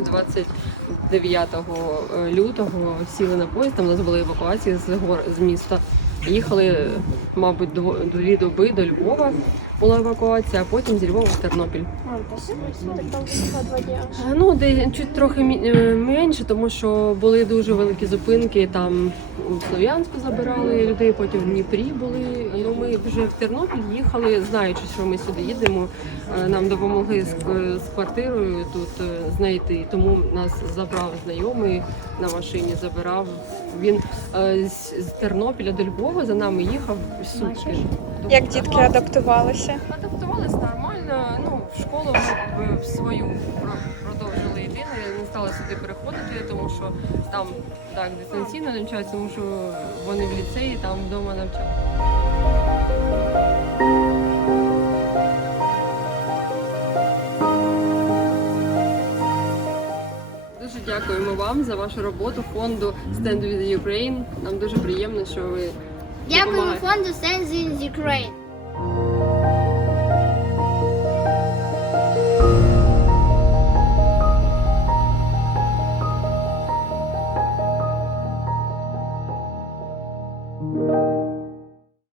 29 лютого сіли на поїзд, там у нас були евакуації з гор з міста. Їхали, мабуть, дві доби до Львова була евакуація, а потім з Львова в Тернопіль. Е, Ну, де чуть трохи е, менше, тому що були дуже великі зупинки. Там у Слов'янську забирали людей, потім в Дніпрі були. Ну, ми вже в Тернопіль їхали, знаючи, що ми сюди їдемо. Е, Нам допомогли з, з квартирою тут знайти. Тому нас забрав знайомий на машині, забирав. Він з, з Тернопіля до Львова за нами їхав сутки. Як дітки адаптувалися? Адаптувалися нормально. Ну, в школу в свою продовжили йти. Не- Не стали сюди переходити, тому що там так дистанційно навчаються, тому що вони в ліцеї, там вдома навчаються. Дуже дякуємо вам за вашу роботу фонду Stand with Ukraine. Нам дуже приємно, що ви Дякуємо допомагаєте. фонду Send in Ukraine.